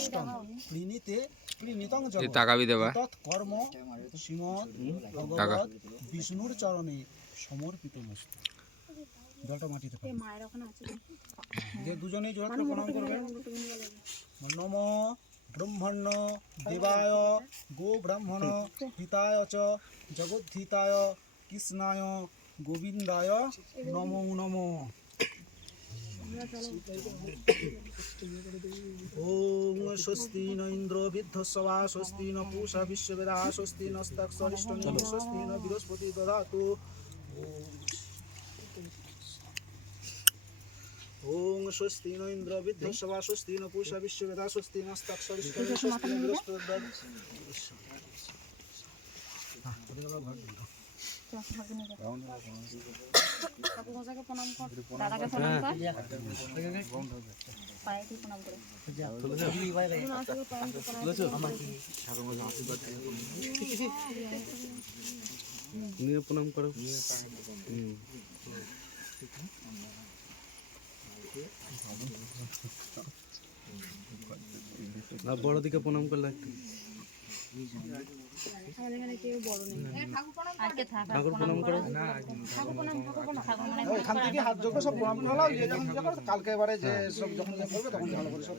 অষ্টম প্রিণীতে প্রিণীতং জগৎ তাকাবি দেবা তৎ কর্ম শ্রীমৎ ভগবৎ বিষ্ণুর চরণে সমর্পিত মস্তু। জলটা মাটিতে ফেলো। যে দুজনেই জোড়া করে প্রণাম করবে। নম ব্রহ্মণ্য দেবায় গো ব্রাহ্মণ হিতায় চ জগদ্ধিতায় কৃষ্ণায় গোবিন্দায় নমো নমো। ওম স্বস্তি ন ইন্দ্র বিদ্ধস্বা স্বস্তি ন পূষা বিশ্ববেদা স্বস্তি নস্তাক্ষরিষ্টং স্বস্তি ন বৃহস্পতি দদাতু। ওম স্বস্তি ন ইন্দ্র বিদ্ধস্বা স্বস্তি ন পূষা বিশ্ববেদা স্বস্তি নস্তাক্ষরিষ্টং স্বস্তি ন বৃহস্পতি দদাতু। দাদাকে প্রণাম কর, পায়ে কি প্রণাম করে প্রণাম করো। বড় দিকে প্রণাম করলে একটু। আমাদের এখানে কেউ বড় নেই। আজকে ঠাকুর প্রণাম করো। এখান থেকে হাত জোড়ো সব প্রণাম করলাম। যে যখন কালকে এবারে যে সব যখন করবে তখন ভালো করে সব